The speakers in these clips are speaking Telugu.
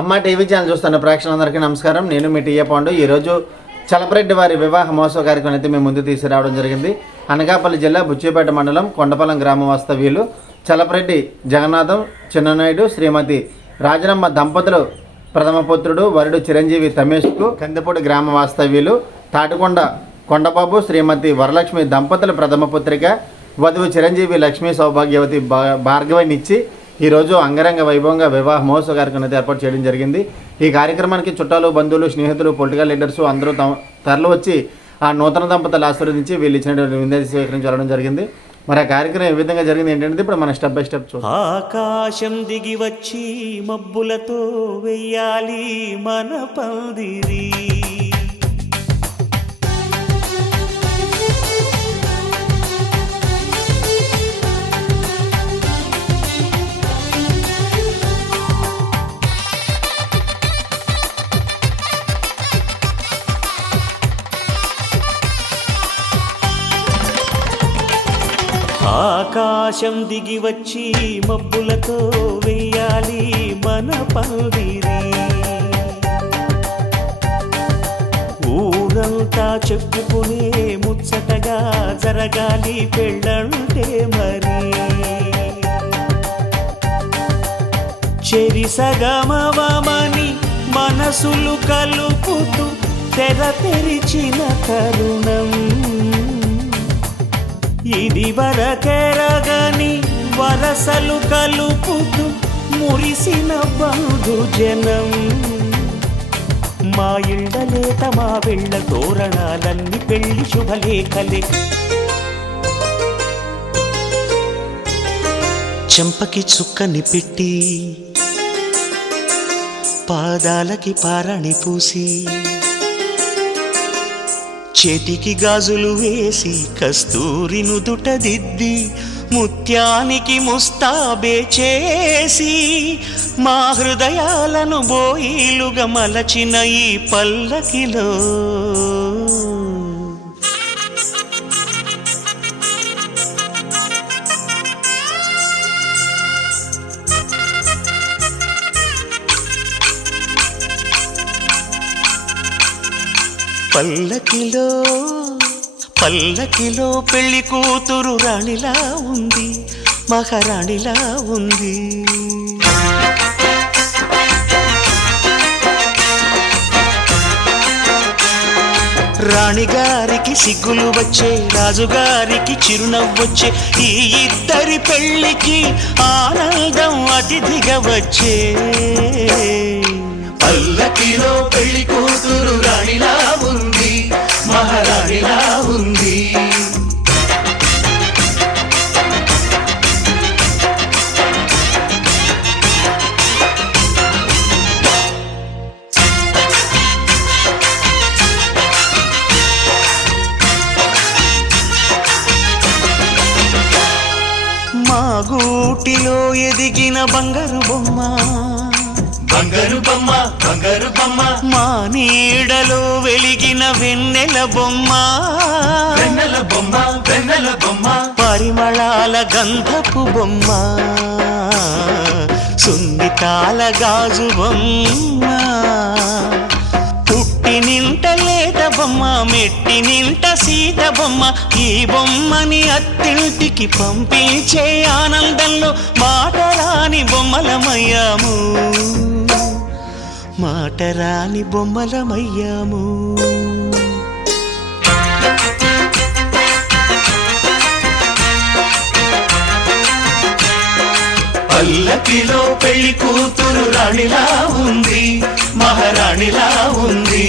అమ్మ టీవీ ఛానల్ చూస్తున్న ప్రేక్షకులందరికీ నమస్కారం. నేను మీ టీఏ పాండు. ఈరోజు చలపరెడ్డి వారి వివాహ మహోత్సవ కార్యక్రమం అయితే మేము ముందు తీసుకురావడం జరిగింది. అనకాపల్లి జిల్లా బుచ్చిపేట మండలం కొండపల్లం గ్రామ వాస్తవ్యులు చలపరెడ్డి జగన్నాథం చిన్ననాయుడు శ్రీమతి రాజనమ్మ దంపతులు ప్రథమ పుత్రుడు వరుడు చిరంజీవి తమేష్కు కందిపూడి గ్రామ వాస్తవ్యులు తాటికొండ కొండబాబు శ్రీమతి వరలక్ష్మి దంపతుల ప్రథమ పుత్రిక వధువు చిరంజీవి లక్ష్మీ సౌభాగ్యవతి భార్గవనిచ్చి ఈరోజు అంగరంగ వైభవంగా వివాహ మహోత్సవ కార్యక్రమం ఏర్పాటు చేయడం జరిగింది. ఈ కార్యక్రమానికి చుట్టాలు, బంధువులు, స్నేహితులు, పొలిటికల్ లీడర్స్ అందరూ తరలి వచ్చి ఆ నూతన దంపతులు ఆశీర్వదించి వీళ్ళు ఇచ్చినటువంటి విందు స్వీకరించడం జరిగింది. మరి ఆ కార్యక్రమం ఏ విధంగా జరిగింది ఏంటంటే ఇప్పుడు మనం స్టెప్ బై స్టెప్ చూద్దాం. ఆకాశం దిగి వచ్చి మబ్బులతో వెయ్యాలి మన పందిరి, ఆకాశం దిగి వచ్చి మబ్బులతో వెయ్యాలి మన పందిరి, ఊరంతా చెప్పుకునే ముచ్చటగా జరగాలి పెళ్ళంటే మరి, చెరిసగమవమని మనసులు కలుపుతూ తెర తెరిచిన తరుణం, ఇది వరకెరగని వరసలు కలుపుతూ మురిసిన బంధుజనం, మా ఇళ్ళలేత మా వెళ్ళ తోరణాలన్నీ పెళ్లి శుభలేఖలే, చెంపకి చుక్కని పెట్టి పాదాలకి పారాణి పూసి చేతికి గాజులు వేసి కస్తూరి నుదుట దిద్ది ముత్యానికి ముస్తాబే చేసి మా హృదయాలను బోయిలుగా మలచిన ఈ పల్లకిలో పల్లకిలో పల్లకిలో పెళ్లి కూతురు రాణిలా ఉంది, మహారాణిలా ఉంది, రాణిగారికి సిగ్గులు వచ్చే, రాజుగారికి చిరునవ్వొచ్చే, ఈ ఇద్దరి పెళ్లికి ఆనందం అతిథిగా వచ్చే, పల్లకిలో పెళ్లి కూతురు రాణిలా ఉంది, మహారాణిలా ఉంది, మా గూటిలో ఎదిగిన బంగారు బొమ్మ, బంగారు బొమ్మ, బంగారు బొమ్మ, మా నీడలో వెలిగిన వెన్నెల బొమ్మ, వెన్నెల బొమ్మ, వెన్నెల బొమ్మ, పరిమళాల గంధపు బొమ్మ, సున్నితాల గాజు బొమ్మ, పుట్టి నింట లేత బొమ్మ, మెట్టి నింట సీత బొమ్మ, ఈ బొమ్మని అత్తింటికి పంపించే ఆనందంలో మాటరాని బొమ్మలమయ్యాము, మాటరాని బొమ్మలమయ్యాము. పల్లకిలో పెళ్లి కూతురు రాణిలా ఉంది, మహారాణిలా ఉంది,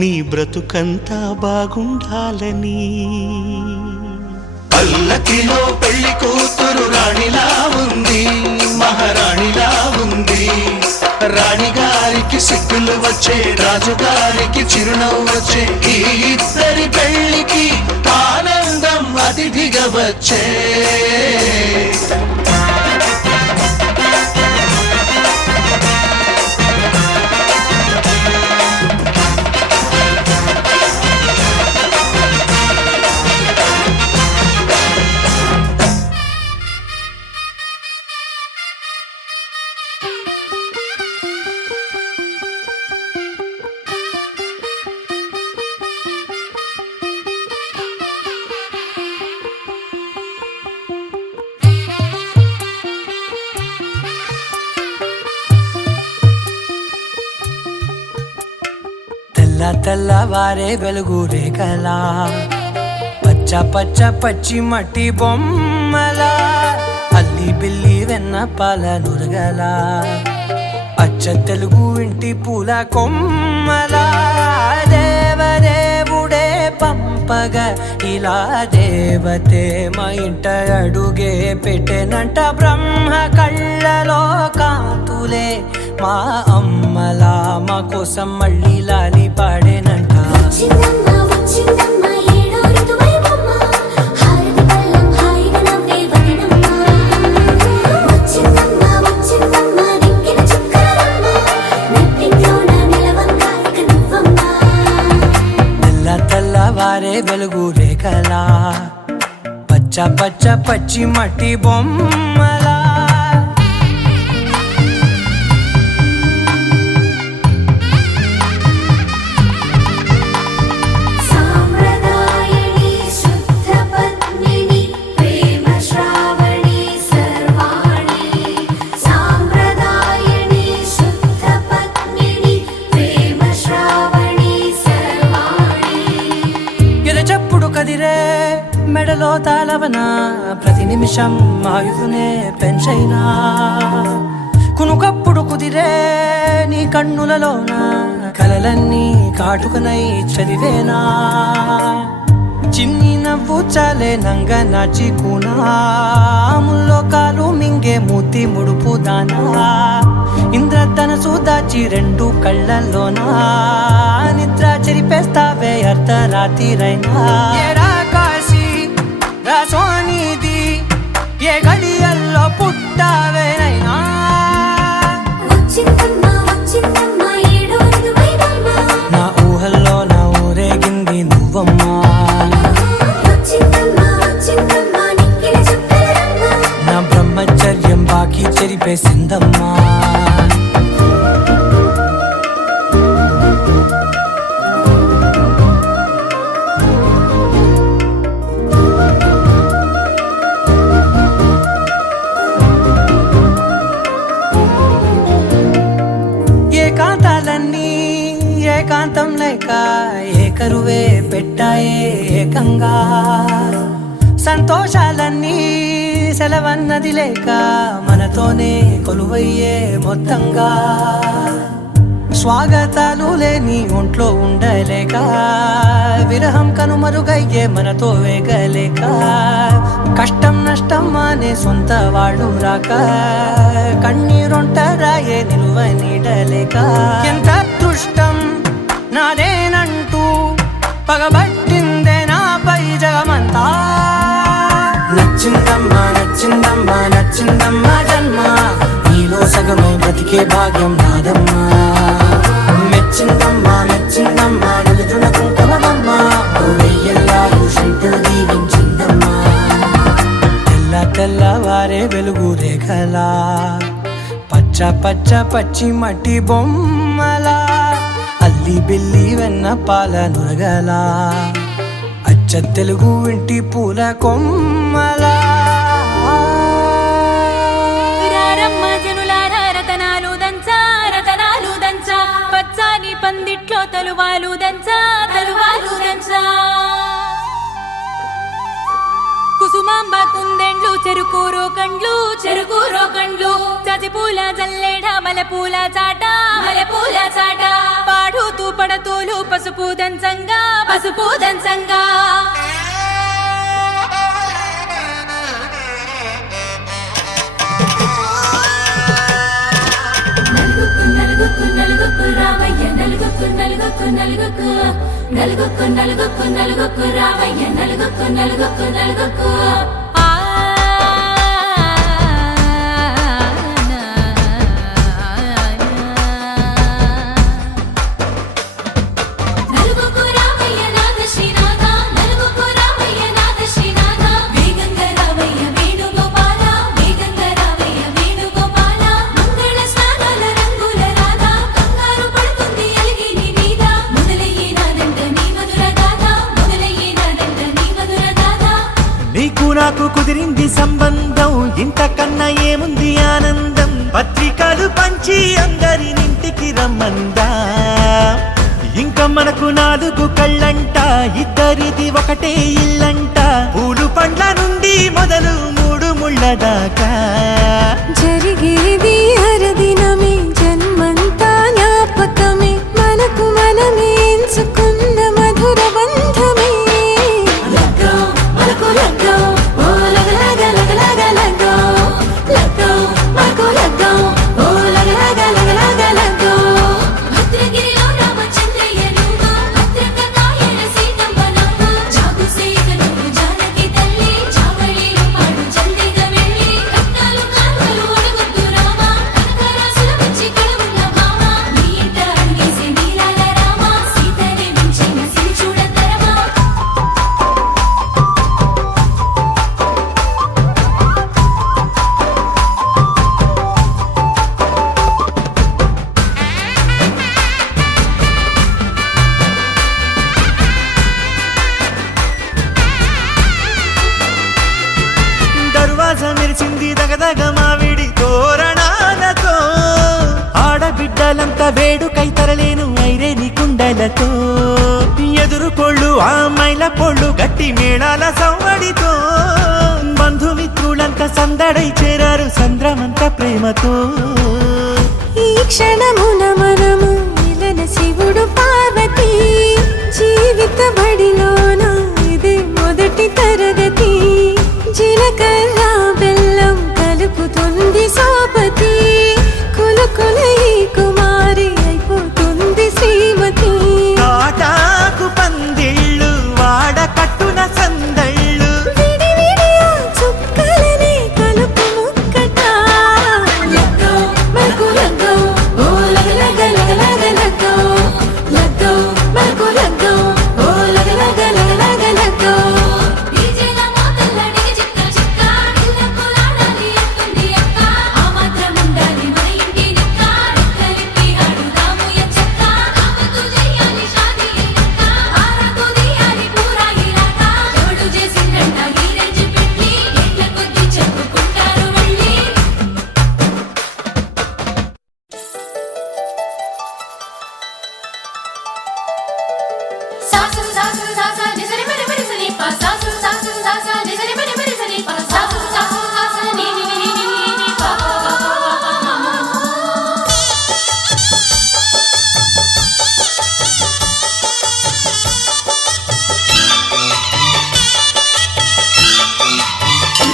నీ బ్రతుకంతా బాగుండాలని. పల్లకిలో పెళ్లి కూతురు రాణిలా ఉంది, మహారాణిలా ఉంది. రాణిగారికి సిగ్గులు వచ్చే, రాజుగారికి చిరునవ్వు వచ్చే, ఈ ఇద్దరి పెళ్లికి ఆనందం అతిథిగా వచ్చే. తెల్లవారే వెలుగు రేఖలా, పచ్చ పచ్చ పచ్చి మట్టి బొమ్మలా, అల్లి బిల్లి వెన్న పాల నురగలా, అచ్చ తెలుగు ఇంటి పూల కొమ్మలా. దేవదేవుడే పంపగా ఇలా దేవతే మా ఇంట అడుగే పెట్టెనంట. బ్రహ్మ కళ్ళలో కాంతులే మా అమ్మలా, మా కోసం మళ్ళీ లాలి పాడేనంట. తెల్లవారే వెలుగు రేఖలా, పచ్చ పచ్చ పచ్చి మట్టి బొమ్మలా. కదిరే మెడలో తాళవన, ప్రతి నిమిషం ఆయుధునే పెంచైనా. కునుకప్పుడు కుదిరే నీ కన్నులలోన, కలలన్నీ కాటుకనై చదివేనా. చిన్ని నవ్వు చాలే నంగ నాచి కూనాముల్లో కాలు మింగే మూతి ముడుపు దానా. ఇంద్రధనసు దాచి రెండు కళ్ళల్లోనా, నిద్ర చెరిపేస్తావే అర్ధరాత్రిరైనా. ఏరా కాశీ రాసోనిది, ఏ గడియల్లో పుట్టావేనైనా. నా ఊహల్లో నా ఊరేగింది నువ్వమ్మా. నా బ్రహ్మచర్యం బాకీ చెరిపేసిందమ్మా. ఏకాంతాలన్నీ ఏకాంతం లేక ఏకరువే పెట్టాయే ఏకంగా. సంతోషాలన్నీ సెలవన్నది లేక మనతోనే కొలువయ్యే మొత్తంగా. స్వాగతాలు లేని ఒంట్లో ఉండలేక, విరహం కనుమరుగయ్యే మనతో వేగలేక. కష్టం నష్టం అనే సొంత వాడు రాక, కన్నీరొంటరాయే నిలువ నీడలేక. ఎంత అదృష్టం నాదేనంటూ పగబట్టిందే నాపై జగమంతా. నచ్చిందమ్మా నచ్చిందమ్మా నచ్చిందమ్మా జన్మ, నీలో సగమై బ్రతికే భాగ్యం నాదమ్మా. మెచ్చిందమ్మా మెచ్చిందమ్మా నిలుచున కుంకుమమ్మా, వెయ్యల్లాలు శంకులు దీవించిందమ్మా. తెల్లవారే వెలుగు రేఖలా, పచ్చ పచ్చ పచ్చి మట్టి బొమ్మలా, అల్లి బిల్లి వెన్న పాల నురగలా, అచ్చ తెలుగు ఇంటి పూల కొమ్మలా. పచ్చాని పందిట్లో తలువాలు దంచా తలువాలు దంచా. కుసుమాంబ కుందెండ్లు చెరుకూరో కండ్లు చెరుకూరో కండ్లు. చచి పూల జల్లేడ మలెపూల చాట మలెపూల చాట. పాడుతూ పడతోలు పసుపు దంచంగా పసుపు దంచంగా నలుగుకు రామయ్య నలుగుకు నలుగుకు నలుగుకు నలుగుకు నలుగుకు నలుగుకు రామయ్య నలుగుకు నలుగుకు నలుగుకు నాకు కుదిరింది సంబంధం ఇంతకన్నా ఏముంది ఆనందం పత్రికలు పంచి అందరినింటికి రమ్మందా ఇంకా మనకు 4 కళ్ళంట ఇద్దరిది ఒకటే ఇల్లంట పూలు పండ్ల నుండి మొదలు 3 ముళ్ళ దాకా జరిగేది హరదినమే జన్మంతా జ్ఞాపకమే మనకు మనమే ఎంచుకున్న మధుర బంధమే మెరిసింది దగదగ మావిడి తోరణాలతో ఆడబిడ్డలంతా వేడుకై తరలేను ఐరేని కుండలతో ఎదురుకోళ్ళు ఆ మైల పొళ్ళు గట్టి మేళాల సవ్వడితో బంధుమిత్రులంతా సందడై చేరారు సంద్రమంత ప్రేమతో ఈ క్షణమున మనము మిలన శివుడు పార్వతి జీవిత బడిలోన ఇది మొదటి తరగతి జీలకర్ర బెల్లం కలుపుతుంది సోపతి కులుకుల ఈ కుమారి అయిపోతుంది శ్రీమతి కాటాకు పందిళ్ళు వాడ కట్టున సందళ్ళు విడివిడియా చుక్కలనే కలుపు ముక్కట లగ్గో మనకు లగ్గో ఓ లగ లగ లగ లగ లగ్గో లగ్గో మనకు లగ్గో ఓ లగ లగ లగ లగ లగ్గో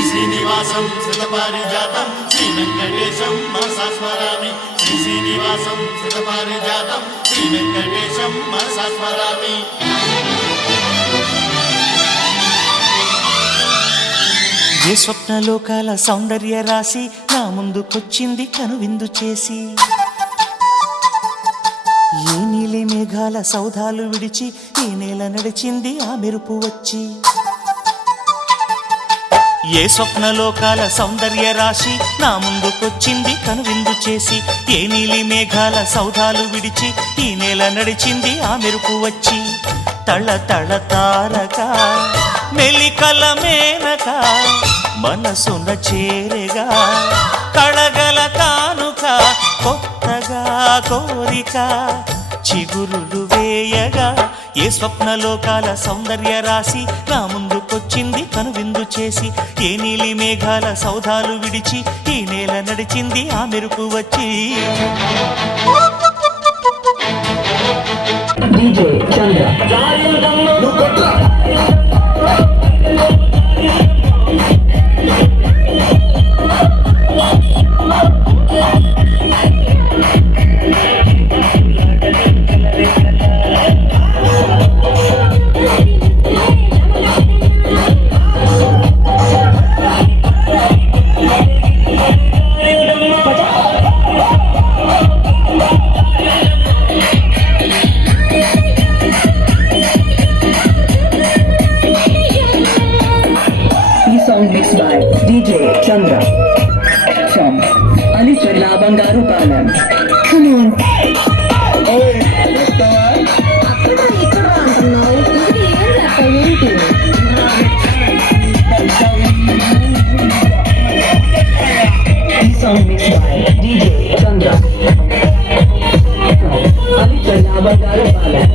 శ్రీనివాసం శతపారిజాతం శ్రీ వెంకటేశం మనసా స్మరామి శ్రీనివాసం శతపారిజాతం శ్రీ వెంకటేశం మనసా స్మరామి ఏ స్వప్నలోకాల సౌందర్య రాశి నా ముందుకొచ్చింది కనువిందు చేసి ఏ నీలి మేఘాల సౌధాలు విడిచి ఈ నేల నడిచింది ఆ మెరుపు వచ్చి ఏ స్వప్నలోకాల సౌందర్య రాశి నా ముందుకొచ్చింది కనువిందు చేసి ఏ నీలి మేఘాల సౌధాలు విడిచి ఈ నేల నడిచింది ఆ మెరుపు వచ్చి తళ తళ తారక మెలికల మేనక మనసున చేరగా కళగల కానుక కొత్తగా కోరిక చిగురులు వేయగా ఏ స్వప్నలోకాల సౌందర్య రాశి నా ముందుకొచ్చింది కనువిందు చేసి ఏ నీలి మేఘాల సౌధాలు విడిచి ఈ నేల నడిచింది ఆ మెరుపు వచ్చి చంద్ర. ఈ song mix by DJ Chandra from అలిచర్ల బంగారు పాలెం. Come on. ఈ song mix by DJ Chandra from అలిచర్ల బంగారు పాలెం.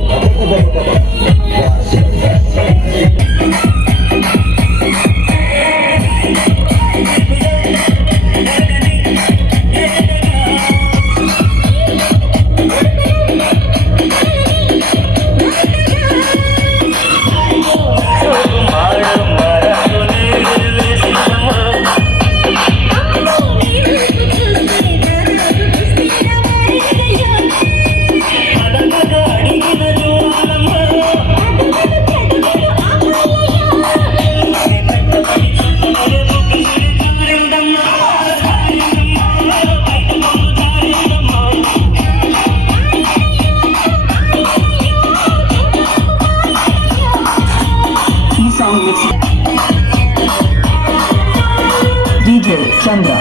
DJ Chandra.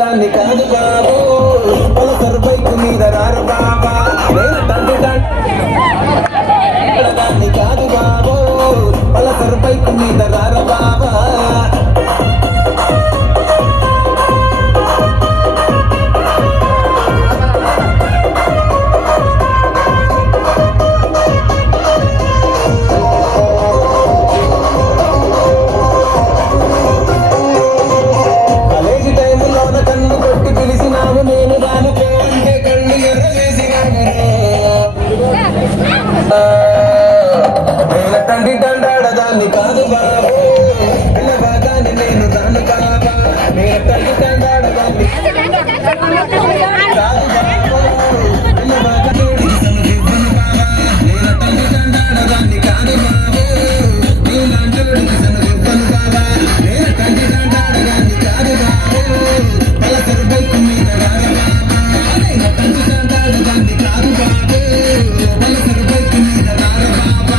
దాన్ని కాదు బాబు పల్సర్ బైక్ మీద రారు బాబా దాన్ని కాదు బాబు పల్సర్ బైక్ మీద రారు బాబా కాదు బాబు పిల్లవాగాని నేను రాను బాబా నేను తల్లి కందాడదాన్ని కాదు బాబు పిల్లవాగాని ఇవ్వను బాబా నేను తల్లి కందాడదాన్ని కాదు బాబు నువ్వు లాంటోడు ఇవ్వను బాబా నేను తల్లి కందాడదాన్ని కాదు బాబు పలసరు బైకు మీద రాను బాబా నేను తల్లి కందాడదాన్ని కాదు బాబు పలసరు బైకు మీద రాను బాబా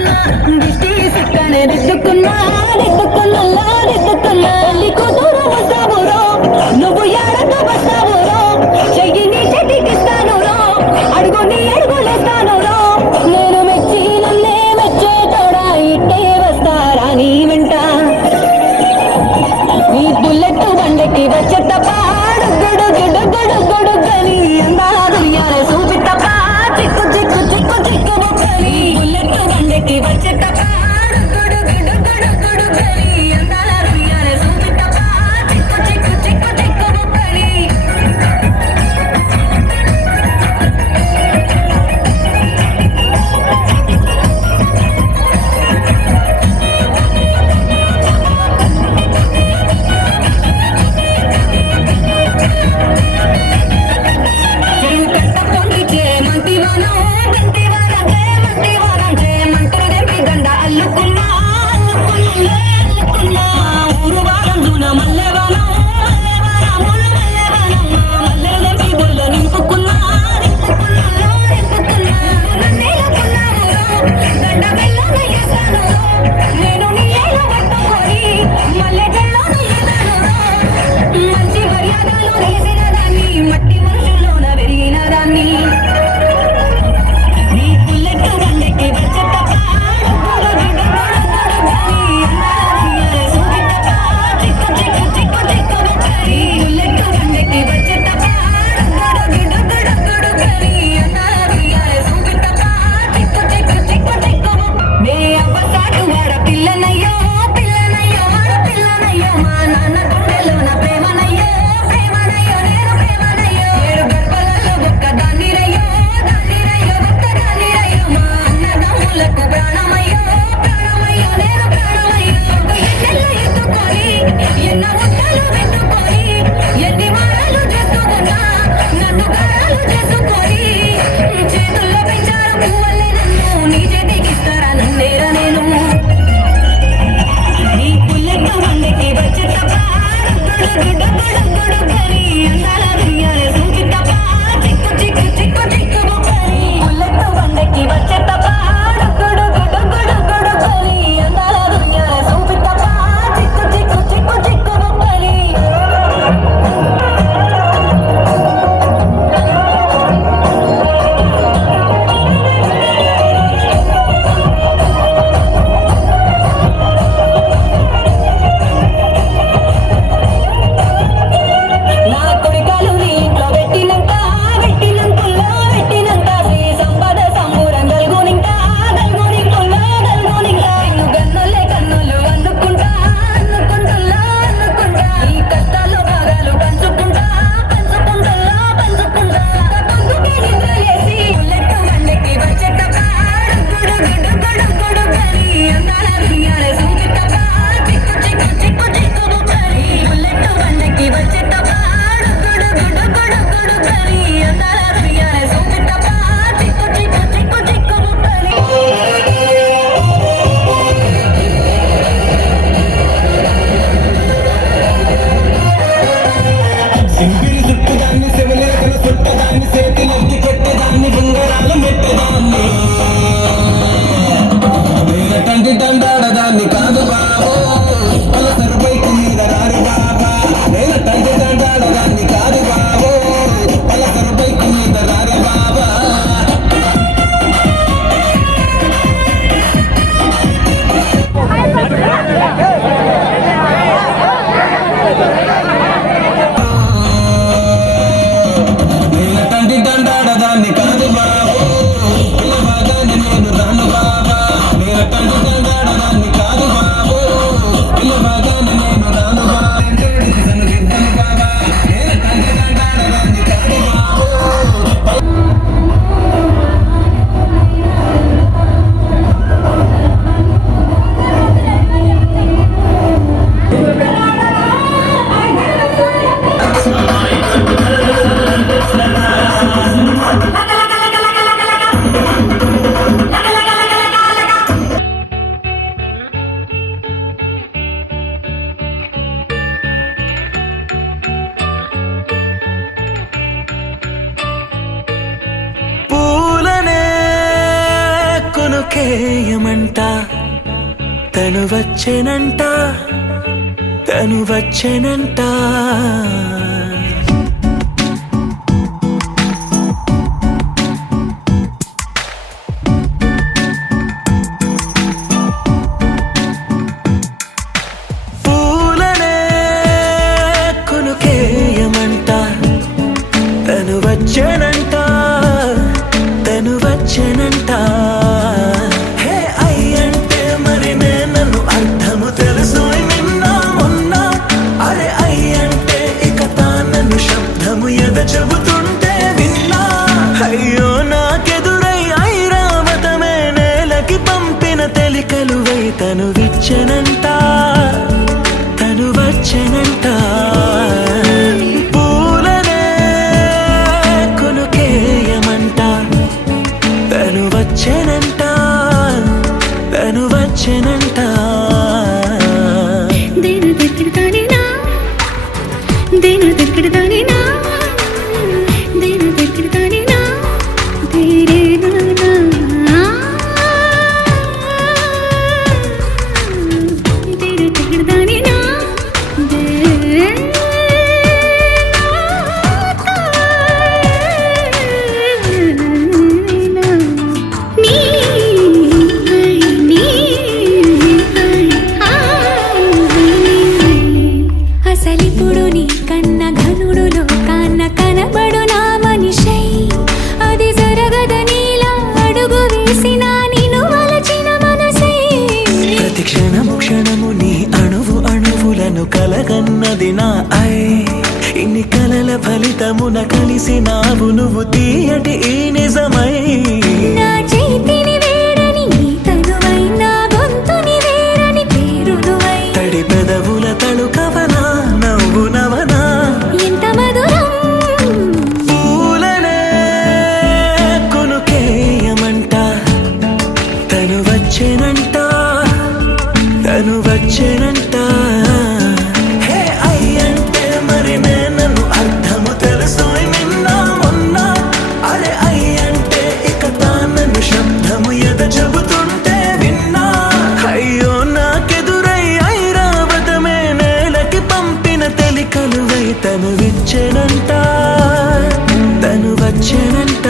దిద్దుకున్నా దిష్టి సుక్కనే దిద్దుకున్నా పెళ్లి కూతురు వస్తావురో నువ్వు ఎడతో వస్తావురో చెయ్యి నీ చెట్టికిస్తాను రో అడుగు నీ అడుగులేస్తాను రో నేను మెచ్చి నన్నే మెచ్చే తోడా ఇట్టే వస్తారా నీ వెంట నీ బుల్లెట్ బండకి వచ్చే తప్ప గడు గడు గడు గడు గని అందాలు యారే చూపి తప్ప చిక్కు చిక్కు చిక్కు చిక్కు బొక్కని బుల్లెట్ బండకి వచ్చే తప్ప గడు గడు గడు గడు గని అందాలు యారే చూపి తప్ప చిక్కు చిక్కు చిక్కు చిక్కు బొక్కని చెరువు కట్ట పొంగిచే మంటివానం మంటలు దెంపి దండ అల్లుకున్నా ఊరు వారందున మల్లెవానం మల్లెలు దెంపి బొల్ల నింపుకున్నా దండ బెల్లం వేసాను నేను నీ ఏలో పట్టుకొని మల్లె జల్లోన ఎదాను మంచి మర్యాదలు వేసిన దాన్ని మట్టి మనుషుల్లోన పెరిగిన దాన్ని నీ బుల్లెట్ బండకి వచ్చే తప్ప చిక్కు చిక్కు చిక్కు చిక్కు బొక్కని బుల్లెట్ బండకి వచ్చే తప్ప చిక్కు చిక్కు చిక్కు చిక్కు నే అవ్వసాటు వాడ పిల్లనయ్యో పిల్లనయ్యో వాడ పిల్లనయ్యో మా నాన్న గుండెలోన ప్రేమనయ్యో ప్రేమనయ్యో నేను ప్రేమనయ్యో ఏడు గర్భలలో ఒక్క దాన్నిరయ్యో దాన్నిరయ్యో ఒక్క దాన్నిరయ్యో మా అన్నదమ్ములకు ప్రాణమయ్యో ప్రాణమయ్యో నేను ప్రాణమయ్యో ఎన్నెల్లు ఎత్తుకొని ఎన్న ముద్దలు పెట్టుకొని ఎన్ని వారాలు చేసుకున్నా నన్ను గారాలు చేసుకొని చేతుల్లో పెంచారు పువ్వుల్ని నన్ను నీ చేతికిస్తారా నన్నేరా నేను నీ బుల్లెట్ బండకి వచ్చే తప్ప గడు గడు గడు గని అందాల దునియాలే చూపి తప్ప చిక్కు చిక్కు చిక్కు చిక్కు బొక్కని బుల్లెట్ బండకి వచ్చే తప్ప గడు గడు గడు గడు గని అందాల దునియాలే చూపి తప్ప చిక్కు చిక్కు చిక్కు చిక్కు బొక్కని నా కొడుకాలు నీ ఇంట్లో పెట్టినంత శ్రీ సంపద సంబూరం గల్గొనింకా నిన్ను గన్నోలే కన్నులు అనుకుంటా ఈ కష్టాలు భాగాలు పంచుకుంటా పొద్దుకే నిద్ర లేసి బుల్లెట్ బండకి వచ్చే తప్ప గడు గని అందాల దునియాలే చూపి తప్ప చిక్కు చిక్కు చిక్కు చిక్కు బొక్కని బుల్లెట్ బండకి వచ్చే తప్ప గడు గని అందాల దునియాలే చూపి తప్ప చిక్కు చిక్కు చిక్కు చిక్కు బొక్కని సింపిరి చుట్టదాన్ని శివలేఖన చుట్టదాన్ని చేతిలెత్తి పెట్టేదాన్ని ఉంగరాలు మెట్టదాన్ని తండ్రి తండాడదాన్ని కాదు బాబో అల సరిపైకి మీద రారు బాబా నేను తండ్రి తండాడదాన్ని కాదు బాబో అల సరిపైకి మీద రారు బాబా కొనుకేయమంట తను వచ్చెనంట తను వచ్చెనంట పూలనే కొనుకేయమంట తను వచ్చెనంట తను వచ్చెనంట హే అయ్యంటే మరి నన్ను అర్థము తెలుసు నిన్న మొన్న అరే అయ్యంటే ఇక తానన్ను శబ్దము ఎద చెబుతుంటే విన్నా అయ్యో నాకెదురై ఐరావతమే నేలకి పంపిన తెలికలువై తను విచ్చెనంట తను వచ్చెనంట పూలనే కొనుకేయమంట తను వచ్చెనంట తను వచ్చెనంట దేను దగ్గరదానినా దేను దగ్గరదానినా దేను దగ్గరదానినా తేరే నానా దేను దగ్గరదానినా అసలిప్పుడు నీ కన్న ఘనుడులో కాన్న కనబడు నా మనిషై అది జరగదనిలా అడుగు వేసిన నిన్ను వలచిన మనసై ప్రతి క్షణము క్షణము నీ అణువు అణువులను కలగన్నది నా ఐ ఇన్ని కలల ఫలితమున కలిసినావు నువ్వు తీయటి ఈ నిజమై నా చేతిని వేడని నీ తనువై నా గొంతుని వేరని పేరునువై తడి పెదవుల తడుకవనా నవ్వు నవనా ఎంత మధురం పూలనే కొనుకేయమంట తను వచ్చెనంట తను వచ్చెనంట హే అయ్యంటే మరి నన్ను అర్థము తెలుసు నిన్న మొన్న అరే అయ్యంటే ఇక తానన్ను శబ్దము ఎద చెబుతుంటే విన్నా అయ్యో నాకెదురై ఐరావతమే నేలకి పంపిన తెలికలువై తను విచ్చెనంట తను వచ్చెనంట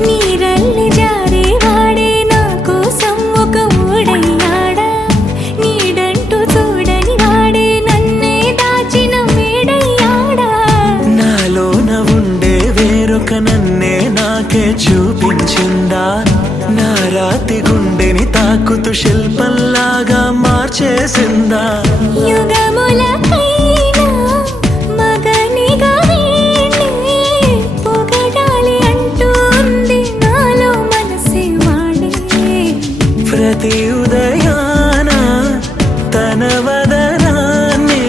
నీరల్లి జారే వాడే నా కోసం ఒక ఊడయ్యాడా నీడంటూ చూడని వాడే నన్నే దాచిన మేడయ్యాడా నాలోన ఉండే వేరొక నన్నే నాకే చూపించిందా నా రాతి గుండెని తాకుతూ శిల్పంలాగా మార్చేసిందా యుగములకైనా మగనిగా వీణ్ణి పొగడాలి అంటూ ఉంది నాలో మనసే వాడే ప్రతి ఉదయాన తన వదనాన్ని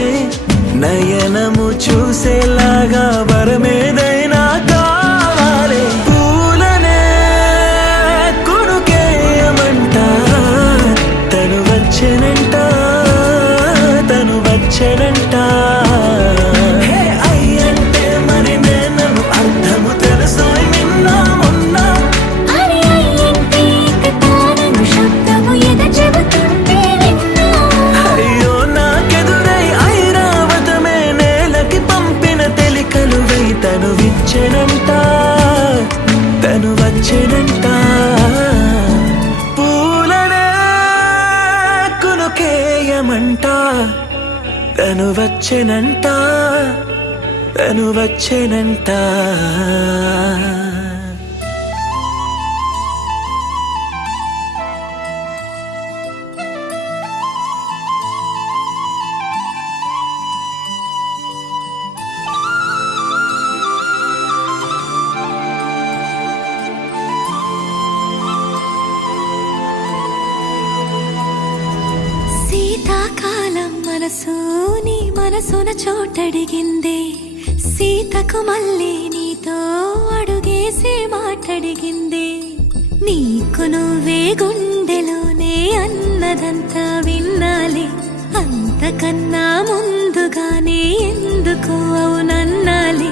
నయనము చూసేలాగా వరమేదైనా కావాలి పూలనే కొనుకేయమంట తను వచ్చెనంట తను వచ్చెనంట హే అయ్యంటే మరి నన్ను అర్థము తెలుసు నిన్న మొన్న అరే అయ్యంటే ఇక తానను శబ్దము ఎద చెబుతుంటే విన్నా అయ్యో నాకెదురై ఐరావతమే నేలకి పంపిన తెలికలువై తను విచ్చెనంట తను వచ్చెనంట పూలనే కొనుకేయమంట తను వచ్చెనంట తను వచ్చెనంట శీతాకాలం మనసు నీ మనసున చోటడిగిందే సీతకు మళ్ళీ నీతో అడుగేసి మాటడిగిందే నీకు నువ్వే గుండెలోనే అన్నదంతా విన్నాలి అంతకన్నా ముందుగానే ఎందుకు అవునన్నాలి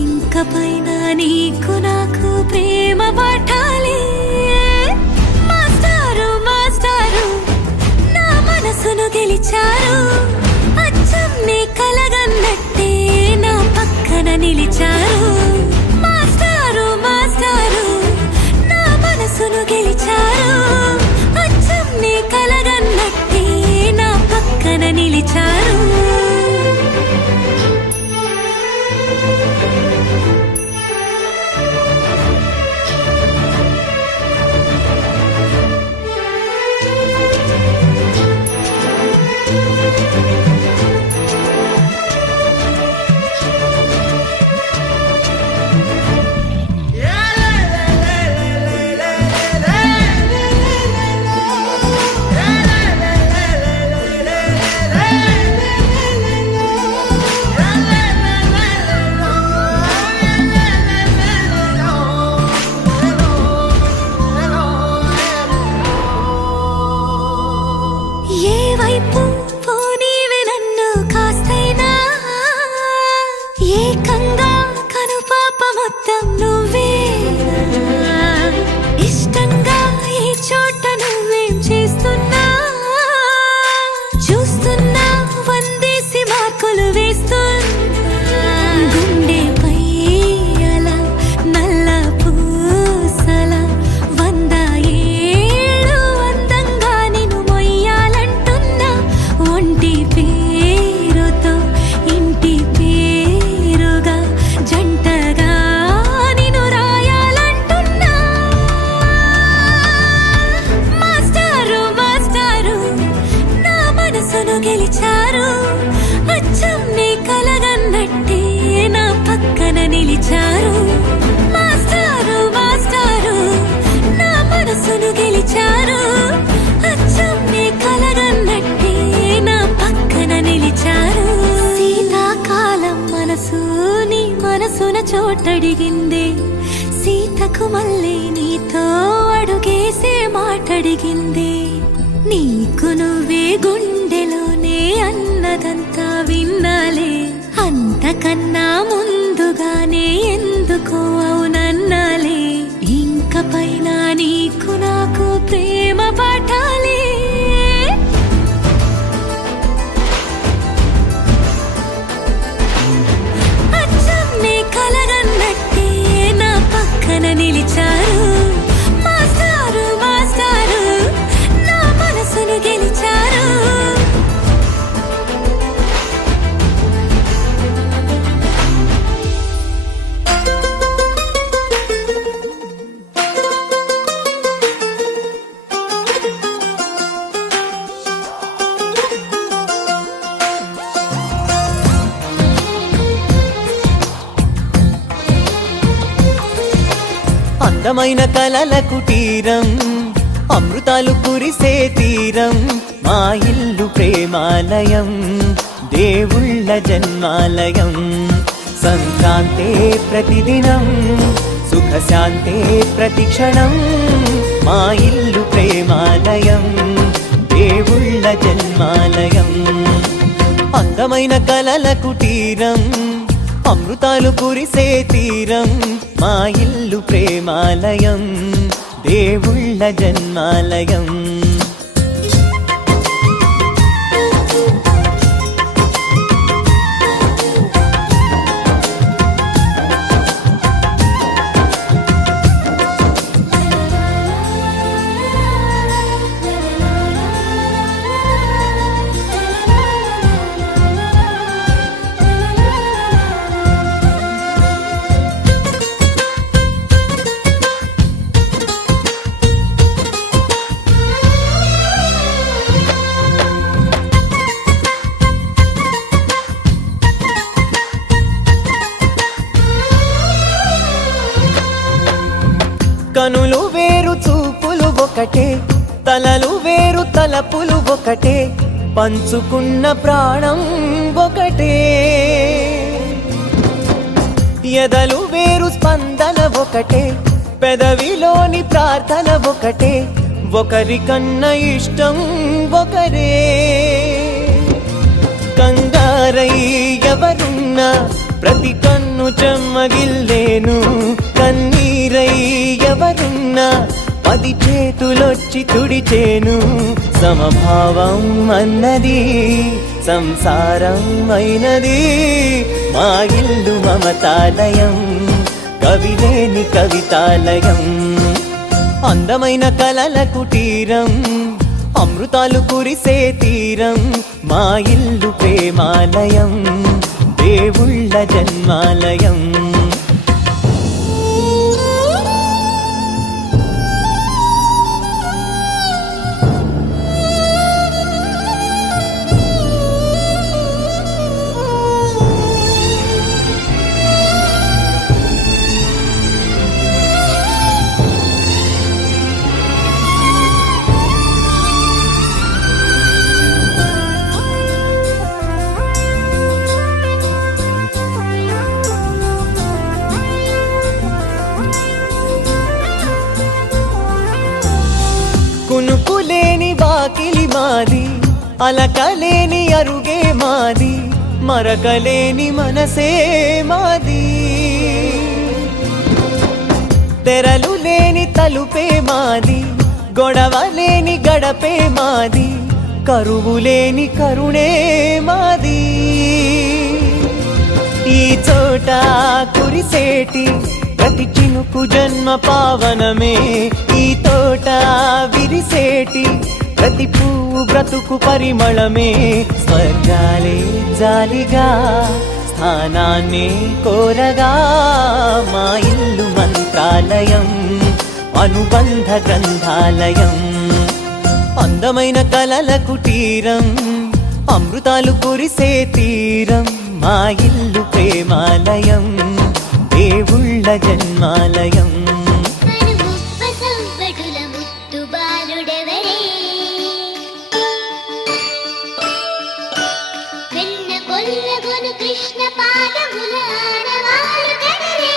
ఇంక పైన నీకు నాకు ప్రేమ పట్టాలి మాస్టారు మాస్టారు నా మనసును గెలిచారు అచ్చం నీ కలగన్నట్టే నా పక్కన నిలిచారు మాస్టారు మాస్టారు నా మనసును గెలిచారు అచ్చం నీ కలగన్నట్టే నా పక్కన నిలిచారు ఏ వైపు పోనీవి నన్ను కాస్తైనా ఏకంగా కనుపాప మొత్తం నువ్వే ఇష్టంగా ఏ చోట నువ్వేం చేస్తున్నా చూస్తున్నా వందేసి మార్కులు వేస్తున్నా గుండెపై అలా నల్ల పూసల 100 ఏళ్ళు అందంగా నిన్ను మొయ్యాలంటున్నా ఒంటి పేరుతో ఇంటి పేరుగా జంటగా నిన్ను రాయాలంటున్నా మాస్టారు మాస్టారు నా మనసును గెలిచారు అచ్చం నీ కలగన్నట్టే నా పక్కన నిలిచారు మాస్టారు మాస్టారు నా మనసును గెలిచారు అచ్చం నీ కలగన్నట్టే నా పక్కన నిలిచారు శీతాకాలం మనసు నీ మనసున చోటడిగిందే సీతకు మళ్ళీ నీతో అడుగేసే మాటడిగిందే నీకు నువ్వే గుండెలోనే అన్నదంతా విన్నాలే అంతకన్నా ముందుగానే ఎందుకు అవునన్నాలే ఇంక పైన నీకు నాకు ప్రేమ పట్టాలి అచ్చం నీ కలగన్నట్టే నా పక్కన నిలిచారు మాస్టారు మాస్టారు నా మనసును గెలిచారు అందమైన కలల కుటీరం అమృతాలు కురిసే తీరం మా ఇల్లు ప్రేమాలయం దేవుళ్ళ జన్మాలయం సంక్రాంతే ప్రతిదినం సుఖశాంతే ప్రతిక్షణం మా ఇల్లు ప్రేమాలయం దేవుళ్ళ జన్మాలయం అందమైన కలల కుటీరం అమృతాలు కురిసే తీరం మా ఇల్లు ప్రేమాలయం దేవుళ్ళ జన్మాలయం కనులు వేరు చూపులు ఒకటే తలలు వేరు తలపులు ఒకటే పంచుకున్న ప్రాణం ఒకటే, ఎదలు వేరు స్పందన ఒకటే, పెదవిలోని ప్రార్థన ఒకటే, ఒకరికన్నా ఇష్టం ఒకరే. కంగారై ఎవరున్నా ప్రతి కన్ను చెమ్మగిల్లేను, కన్నీరై ఎవరున్నా 10 చేతులొచ్చి తుడిచేను. సమభావం అన్నది సంసారం అయినది, మా ఇల్లు మమతాలయం, కవిలేని కవితాలయం. అందమైన కలల కుటీరం, అమృతాలు కురిసే తీరం, మా ఇల్లు ప్రేమాలయం, దేవుళ్ళ జన్మాలయం. కునుకులేని వాకిలి మాది, అలకలేని అరుగే మాది, మరకలేని మనసే మాది. తెరలు లేని తలుపే మాది, గొడవ లేని గడపే మాది, కరువు లేని కరుణే మాది. ఈ చోట కురిసేటి ప్రతి చినుకు జన్మ పావనమే, ఈ తోట విరిసేటి ప్రతి పువ్వు బ్రతుకు పరిమళమే. స్వర్గాలే జాలిగా స్థానాన్ని కోరగా, మా ఇల్లు మంత్రాలయం, అనుబంధ గ్రంథాలయం. అందమైన కలల కుటీరం, అమృతాలు కురిసే తీరం, మా ఇల్లు ప్రేమాలయం, దేవుళ్ళ జన్మాలయం. కృష్ణ పాదముల ఆనవాలు కదలే.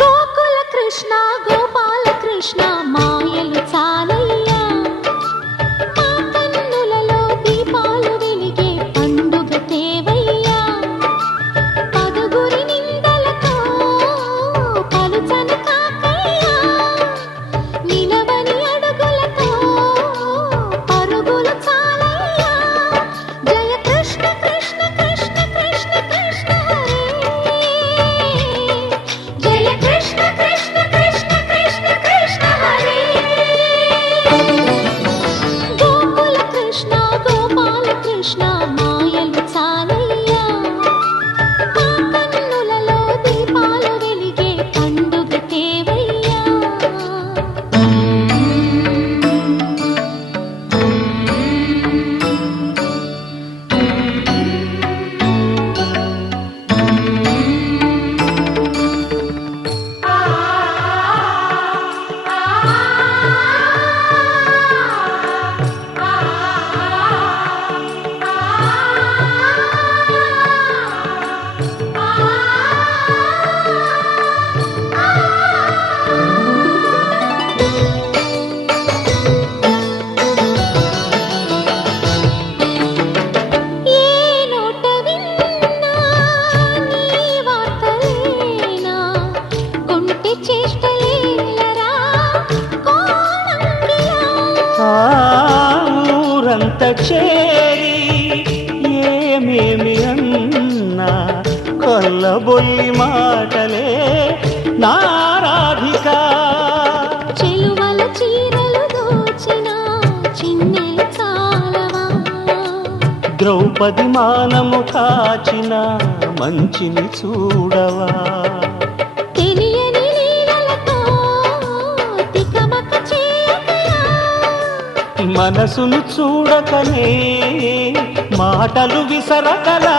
గోకుల కృష్ణ గోపాల కృష్ణ మాయలు చాలయ్యా, మా కన్నులలో దీపాలు వెలిగే పండుగ తేవయ్యా. పదుగురి నిందలతో పలుచని కాకయ్యా, నిలవని అడుగులతో పరుగులు చాలయ్యా. జయ కృష్ణ కృష్ణ కృష్ణ కృష్ణ కృష్ణ హరే, జయ కృష్ణ కృష్ణ కృష్ణ కృష్ణ కృష్ణ హరే. గోకుల కృష్ణ గోపాల కృష్ణ మాయలు చాలయ్యా, మా కన్నులలో దీపాలు వెలిగే పండుగ తేవయ్యా. ఏ నోట విన్నా నీ వార్తలేనా, కొంటె చేష్టలేలరా కోణంగిలా. ఊరంత చేరి ఏమేమి అన్నా, కొల్లబొల్లి మాటలే నారాధిక. చెలువల చీరలు దోచిన చిన్నెలు చాలవా, ద్రౌపది మానము కాచిన మంచిని చూడవా. తెలియని లీలలతో తికమక చేయకయా, మనసును చూడకనే మాటలు విసరకలా.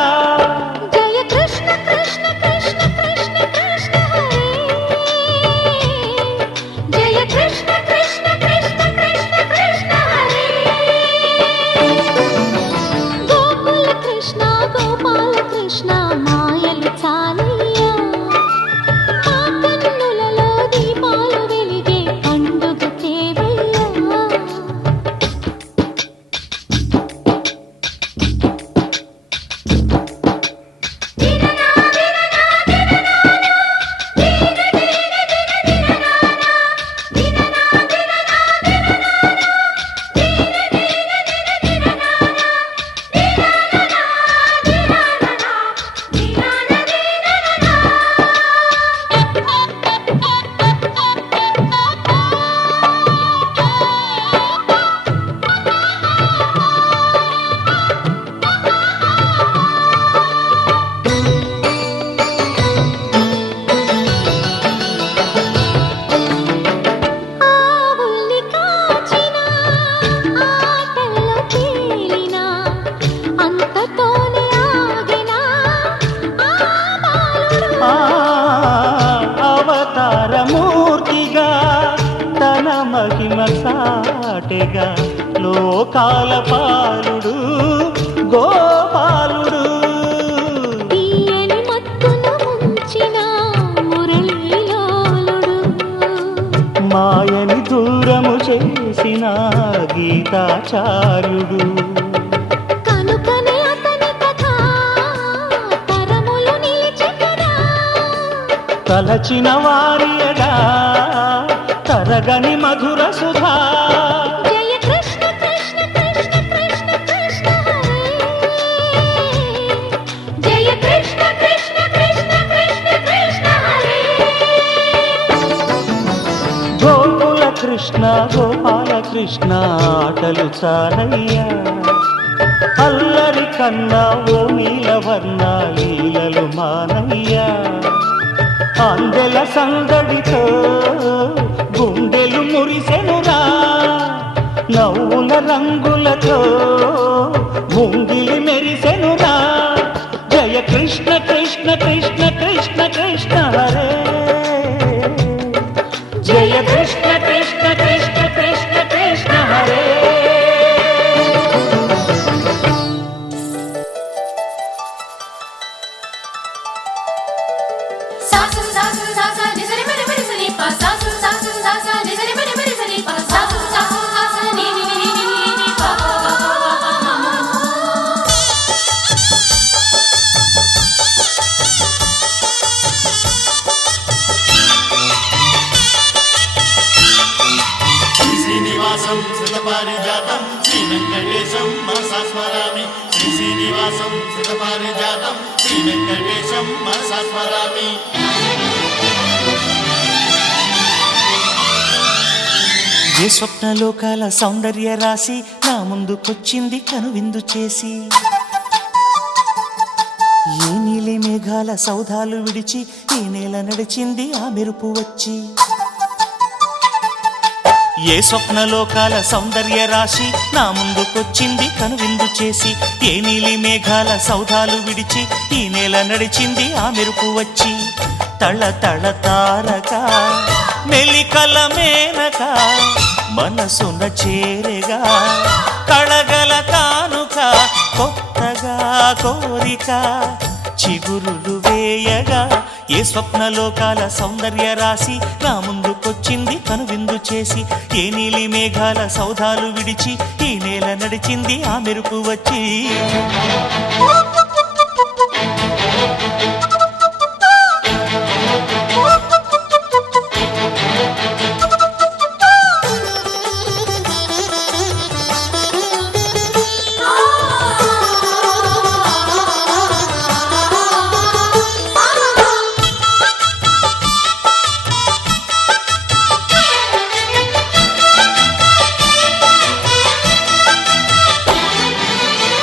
మాయగా లోకాల పాలుడు గోపాలుడు. తీయని మత్తున ముంచిన మురళీలోలుడు, మాయని దూరము చేసిన గీతాచార్యుడు. కనుకనే అతని కథ తరములు నిలిచెదరా. తలచిన వారియగా తరగని మధుర సుధా. జయ కృష్ణ కృష్ణ కృష్ణ కృష్ణ కృష్ణ హరే, జయ కృష్ణ కృష్ణ కృష్ణ కృష్ణ కృష్ణ హరే. గోకుల కృష్ణ గోపాల కృష్ణ ఆటలు చాలయ్యా. అల్లరి కన్నా ఓ నీలవర్ణ లీలలు మానయ్యా. అందెల సందడితో గుండెలు మురిసెనురా. నవ్వుల రంగులతో ముంగిలి మెరిసెనురా. జయ కృష్ణ కృష్ణ కృష్ణ కృష్ణ కృష్ణ హరే, జయ కృష్ణ కృష్ణ కృష్ణ కృష్ణ కృష్ణ హరే. సాసు సాసు సాసా నిజరి మరి మరి సని పా సాసు సాసు సాసా నిజరి మరి మరి సని పా సాసు సాసు సాసా ని ని ని ని ని పా పా పా పా పా. శ్రీనివాసం సుతపారిజాతం శ్రీ వెంకటేశం మనసా స్మరామి. శ్రీనివాసం సుతపారిజాతం శ్రీ వెంకటేశం మనసా స్మరామి. ఏ స్వప్నలోకాల సౌందర్య రాశి నా ముందుకొచ్చింది కనువిందు చేసి. ఏ నీలి మేఘాల సౌధాలు విడిచి ఈ నేల నడిచింది ఆ మెరుపు వచ్చి. ఏ స్వప్నలోకాల సౌందర్య రాశి నా ముందుకొచ్చింది కనువిందు చేసి. ఏ నీలి మేఘాల సౌధాలు విడిచి ఈ నేల నడిచింది ఆ మెరుపు వచ్చి. తళ తళ తారక మెలికల మేనక మనసున చేరగా కళగల కానుక కొత్తగా కోరిక చిగురులు వేయగా. ఏ స్వప్నలోకాల సౌందర్య రాశి నా ముందుకొచ్చింది కనువిందు చేసి. ఏ నీలి మేఘాల సౌధాలు విడిచి ఈ నేల నడిచింది ఆ మెరుపు వచ్చి.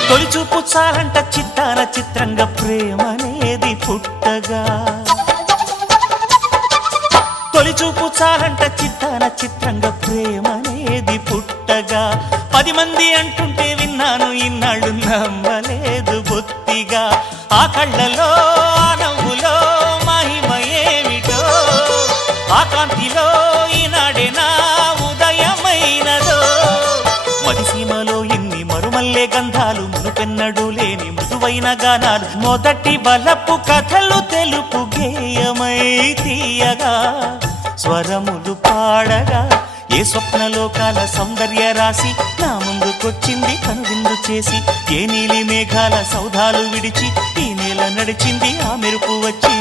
తొలిచూపు చాలంట చిత్తాన చిత్రంగా ప్రేమనేది పుట్టగా. తొలిచూపు చాలంట చిత్తాన చిత్రంగా ప్రేమనేది పుట్టగా. 10 మంది అంటుంటే విన్నాను ఇన్నాళ్ళు నమ్మలేదు బొత్తిగా. ఆ కళ్ళలో ఆ నవ్వులో మహిమ ఏమిటో, ఆ కాంతిలో ఈనాడే నా ఉదయమైనదో. మదిసీమలో ఇన్ని మరుమల్లే గంధాలు మునుపెన్నడు లేని మృదువైన గానాలు. మొదటి వలపు కథలు తెలుపు గేయమై తీయగా స్వరములు పాడగా. ఏ స్వప్నలోకాల సౌందర్య రాశి నా ముందుకొచ్చింది కనువిందు చేసి. ఏ నీలి మేఘాల సౌధాలు విడిచి ఈ నేల నడిచింది ఆ మెరుపు వచ్చి.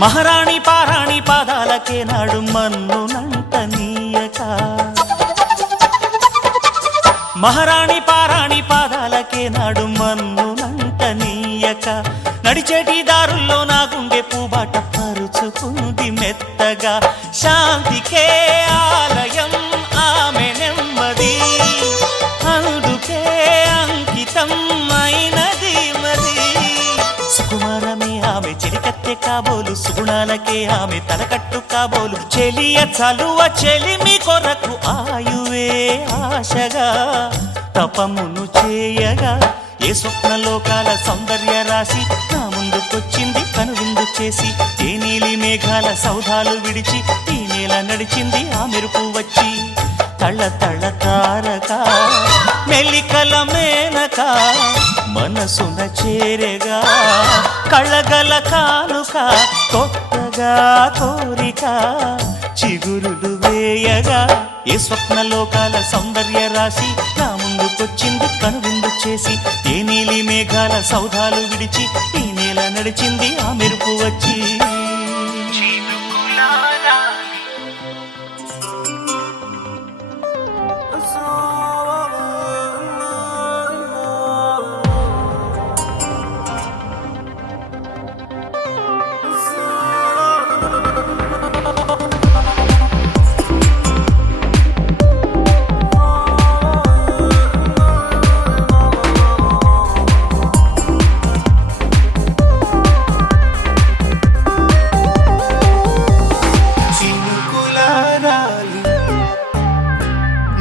మహారాణి పారాణి పాదాలకే నాడు మన్నునంట నీయక. మహారాణి పారాణి పాదాలకే నాడు మన్నునంట నీయక. నడిచేటి దారుల్లో నా గుండె పూబాట పరుచుకుంది మెత్తగా. వశం అయినది మరి. సుకుమారమే ఆమె చెలికత్తె కాబోలు, సుగుణాలకే ఆమె తలకట్టు కాబోలు. చెలియ చలువ చెలిమి కొరకు ఆయువే ఆశగా తపమును చేయగా ఏ స్వప్నలోకాల సౌందర్య రాశి నా ముందుకొచ్చింది కనువిందు చేసి. ఏ నీలి మేఘాల సౌధాలు విడిచి ఈ నేల నడిచింది ఆ మెరుపు వచ్చి. తళ్ళ తళ్ళ తారక మెలికల మేనక మనసున చేరగా కళ్ళగల కానుక కొత్తగా కోరిక చిగురులు వేయగా. ఏ స్వప్నలోకాల సౌందర్య రాశి నా ముందుకొచ్చింది కనువిందు చేసి. ఏ నీలి మేఘాల సౌధాలు విడిచి ఈ నేల నడిచింది ఆ మెరుపు వచ్చి.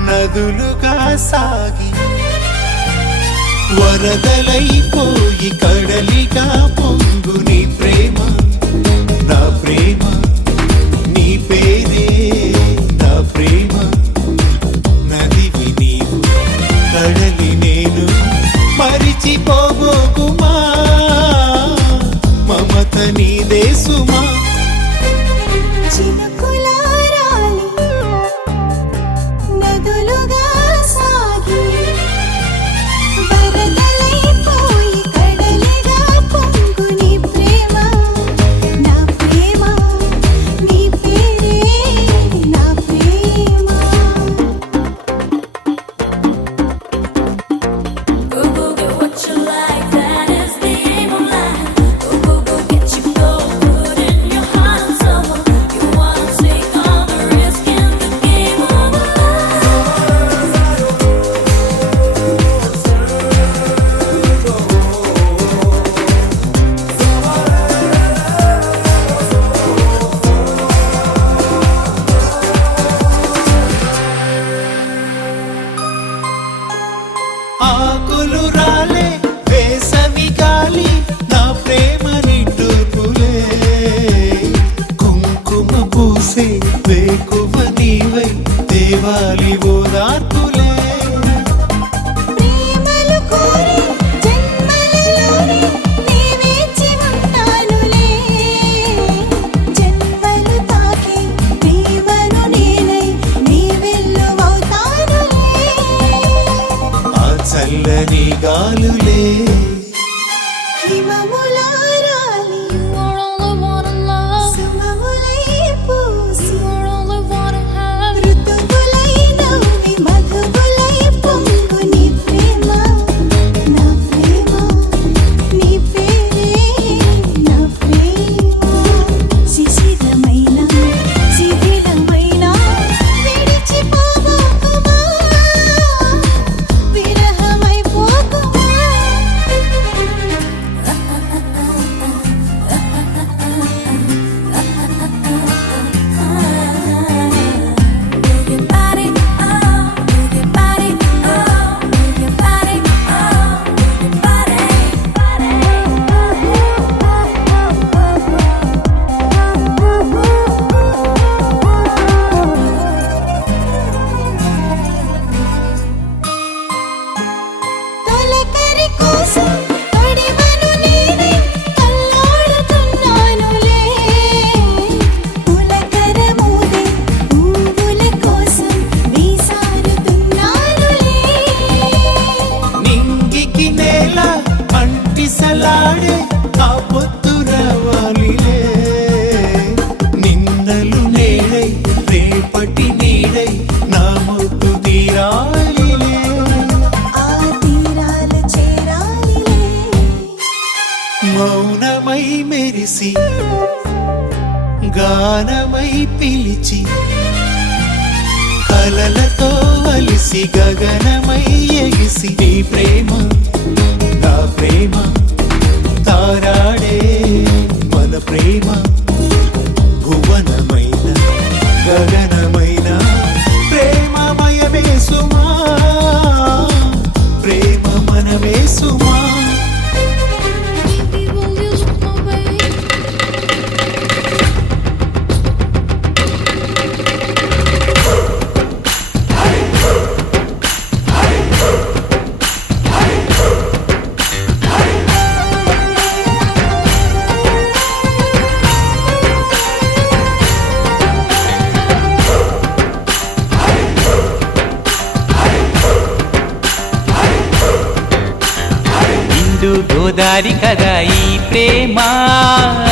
నదులుగా సాగి వరదలైపోయి కడలిగా పొంగు నీ ప్రేమ, నా ప్రేమ, నీ పేరే నా ప్రేమ. నదివి నీవు కడలి నేను మరిచిపోబోకుమా, మమత నీదే సుమా. ఆకులు రాలే వేసవి గాలి నా ప్రేమ నిండుకులే. కుంకుమ పూసే వేకువ నీవై దేవాలి ఓదార్పులే. చల్లని గాలులే పిసలాడే ఆ పొత్తు రావాలిలే. నిన్నలు నేడై రేపటి నీడై నా ముద్దు తీరాలిలే. ఆ తీరాలు చేరాలిలే. మౌనమై మెరిసి గానమై పిలిచి కలలతో అలిసి గగనమై ఎగిసి నీ ప్రేమ మనమే సుమా. నిండు గోదారి కదా ఈ ప్రేమ,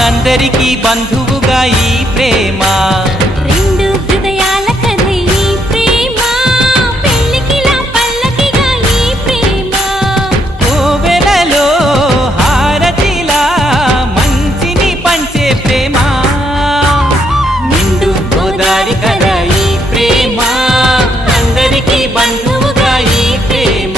అందరికీ బంధువుగా ఈ ప్రేమ. రెండు హృదయాల కథ ఈ ప్రేమ, పెళ్ళికిలా పల్లకిగా ఈ ప్రేమ. కోవెలలో హారతిలా మంచిని పంచే ప్రేమ. నిండు గోదారి కదా ఈ ప్రేమ, అందరికీ బంధువుగా ఈ ప్రేమ.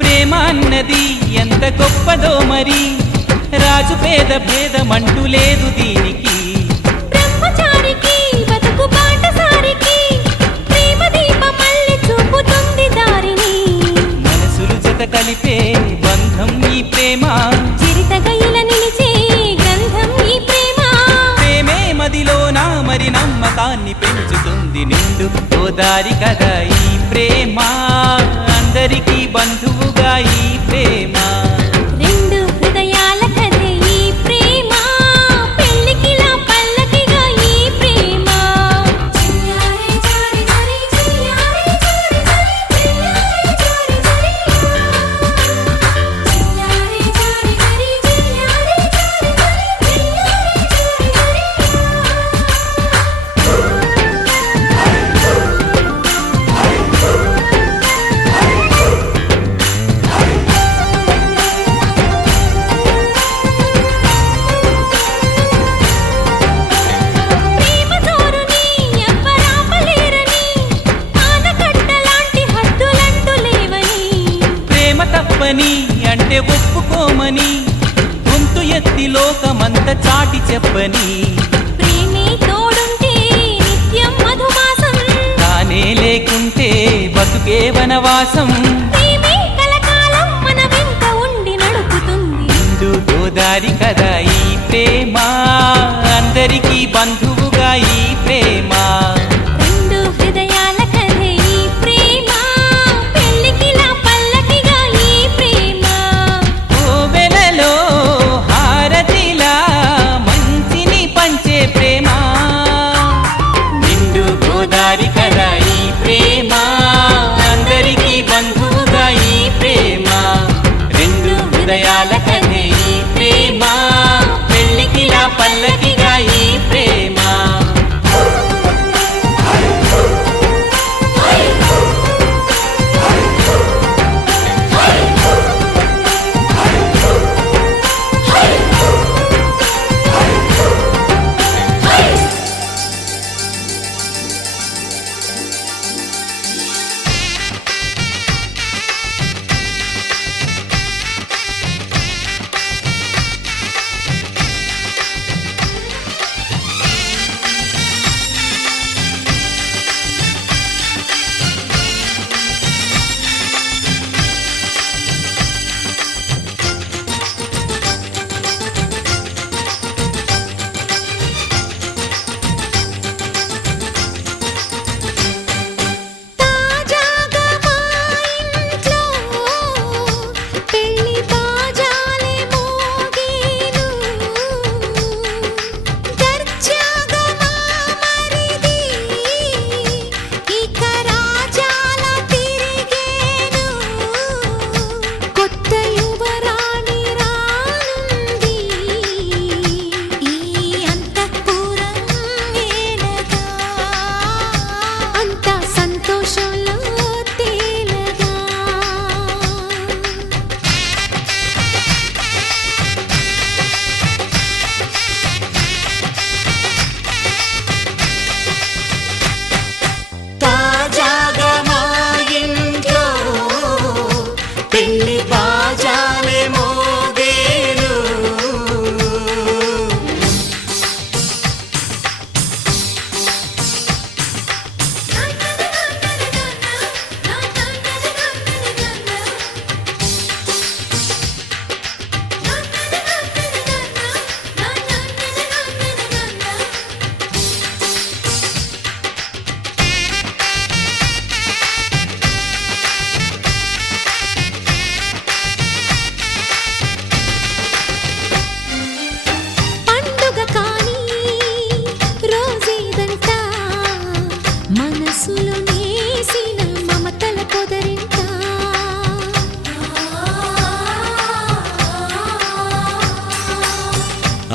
ప్రేమ అన్నది ఎంత గొప్పదో మరి, రాజు పేద భేదమంటూ లేదు దీనికి. బ్రహ్మచారికి బతుకు బాటసారికి, ప్రేమ దీపమల్లె చూపుతుంది దారిని. మనసులు జత కలిపే బంధం ఈ ప్రేమ, చిరితగైల నిలిచే గంధం ఈ ప్రేమ. ప్రేమే మదిలోనా మరి నమ్మకాన్ని పెంచుతుంది. నిండు గోదారి కదా ఈ ప్రేమ, అందరికీ బంధువుగా ఈ ప్రేమ. రెండు హృదయాల కథ ఈ ప్రేమ, పెళ్ళికిలా పల్లకిగా ఈ ప్రేమ. చిన్నారి చారి చారి చిన్నారి చారి చారి చిన్నారి చారి చారి చిన్నారి చారి చారి చిన్నారి చారి ప్రేమ జోరుని ఎవ్వరాపలేరని, ఆనకట్టలాంటి హద్దులంటూ లేవని. ప్రేమ తప్పని అంటే ఒప్పుకోమని, గొంతు ఎత్తి లోకమంత చాటి చెప్పని. ప్రేమే తోడుంటే నిత్యం మధుమాసం, తానే లేకుంటే బతుకే వనవాసం. ప్రేమే కలకాలం మన వెంట ఉండి నడుపుతుంది. నిండు గోదారి కదా ఈ ప్రేమ, అందరికీ బంధువుగా ఈ ప్రేమ. రెండు హృదయాల కథ ఈ ప్రేమ, పెళ్ళికిలా పల్లకిగా ఈ ప్రేమ. కోవెలలో హారతిలా మంచిని పంచే ప్రేమ. నిండు గోదారి కదా ఈ ప్రేమ, అందరికీ బంధువుగా ఈ ప్రేమ. రెండు హృదయాల కథ ఈ ప్రేమ, పెళ్ళికిలా పల్లకిగా ఈ ప్రేమ.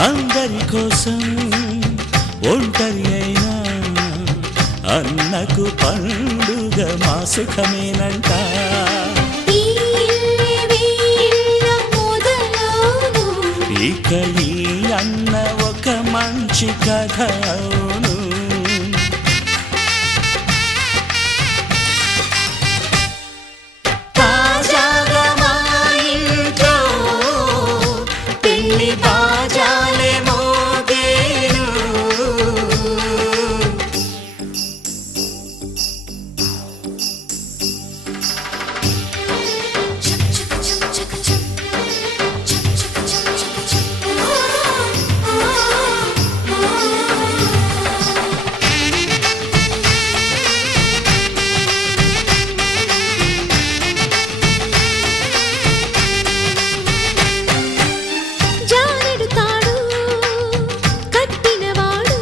అందరి కోసం ఒంటరి అయినా అన్నకు పండుగ మా సుఖమేనంట. ఈ ఇల్లే వీళ్ళ మొదలవును. ఇక ఈ అన్న ఒక మంచి కథ అవును. తాజాగా మా ఇంట్లో పెళ్లి బాజాలే మోగేను. చక్ చక్ చక్ చక్ చక్. చక్ చక్ చక్ చక్ చక్. జానెడు తాడు కట్టినవాడు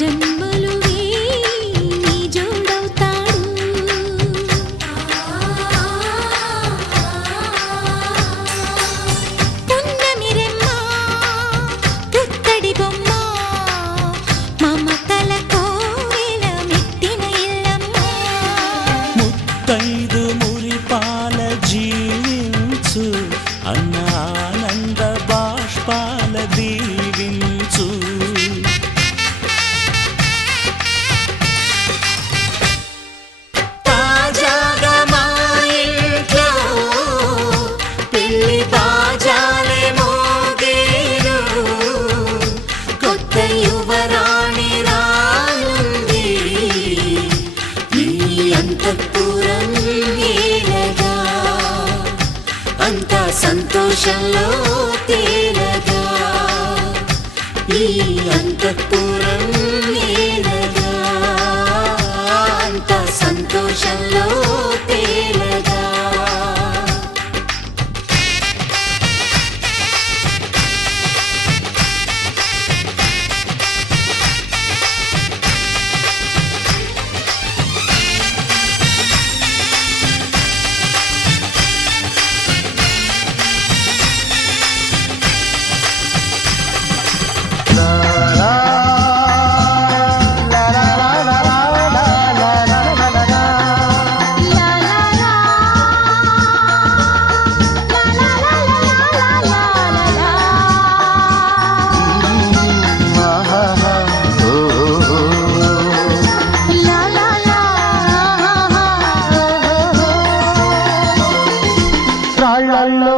జన్మలు వేయి జోడవుతాడు. పున్నమిరెమ్మ పుత్తడి బొమ్మ మమతల కోవెల మెట్టిన ఇల్లమ్మ. ముత్తైదు మురిపాల జీవించు అన్న ఆనంద బాష్పాల దీవించు. తాజాగా మా ఇంట్లో పెళ్లి బాజాలే మోగేను. కొత్త యువరాణి రానుంది ఈ అంతఃపురం ఏలగా. అంతా సంతోషంలో తేలగా ఈ అంతఃపురం ఏలగా. అంతా సంతోషంలో తేలగా. రాళ్ళల్లో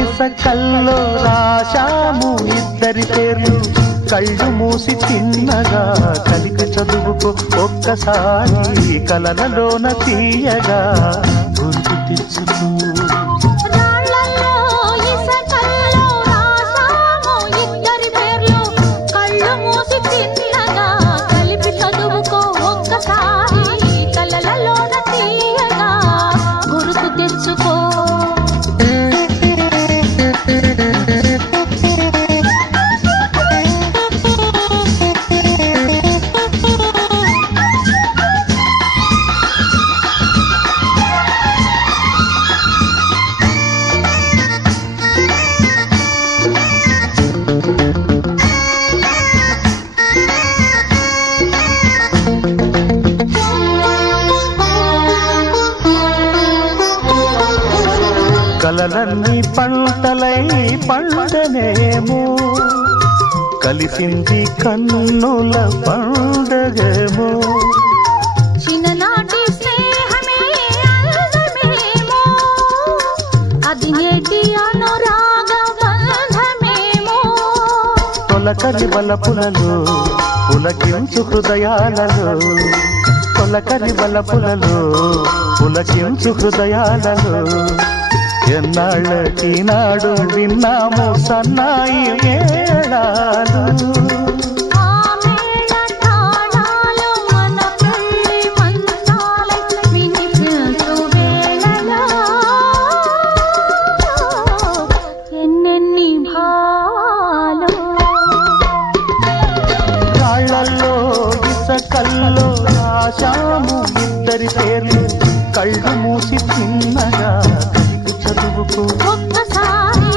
ఇసకల్లో రాశాము ఇద్దరి పేర్లు. కళ్ళు మూసి తిన్నగా కలికి చదువుకో ఒక్కసారి కలలలోన తీయగా గుర్తు తెచ్చుకో. రాళ్ళల్లో ఇసకల్లో రాసాము ఇద్దరి పేర్లు. కళ్ళు మూసి తిన్నగా కలిపి చదువుకో ఒక్కసారి కలలలోన తీయగా గుర్తు తెచ్చుకో. కలలన్నీ పంటలై పండనేమో కలిసింది కన్నుల పండగేమో. చిన్ననాటి స్నేహమే అందమేమో అది నేటి అనురాగ బంధమేమో. తొలకరి బలపులలో పులకించు హృదయాలలో. తొలకరి బలపులలో పులకించు హృదయాలలో. ఎన్నాళ్ళకి నాడు విన్నాము సన్నాయి మేళాలు. ఆ మేళ తాళాలు మన పెళ్లి మంత్రాలై వినిపించు వేళలో ఎన్నెన్ని భావాలు. రాళ్ళల్లో ఇసకల్లో రాశాము ఇద్దరి పేర్లు. కళ్ళు మూసి తిన్నగా చదువుకో ఒక్కసారి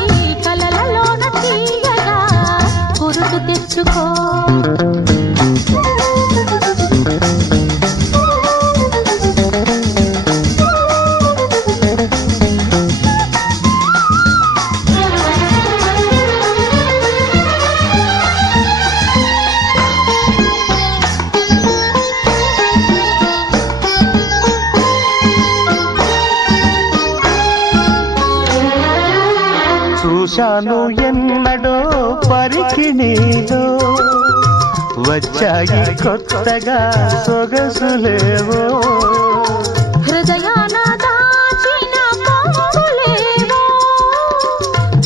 కలలలోన తీయగా తెలుసుకో. చూశాను ఎన్నడో పరికిణీలో వచ్చాయి కొత్తగా సొగసులేవో హృదయాన దాచిన పొంగులేవో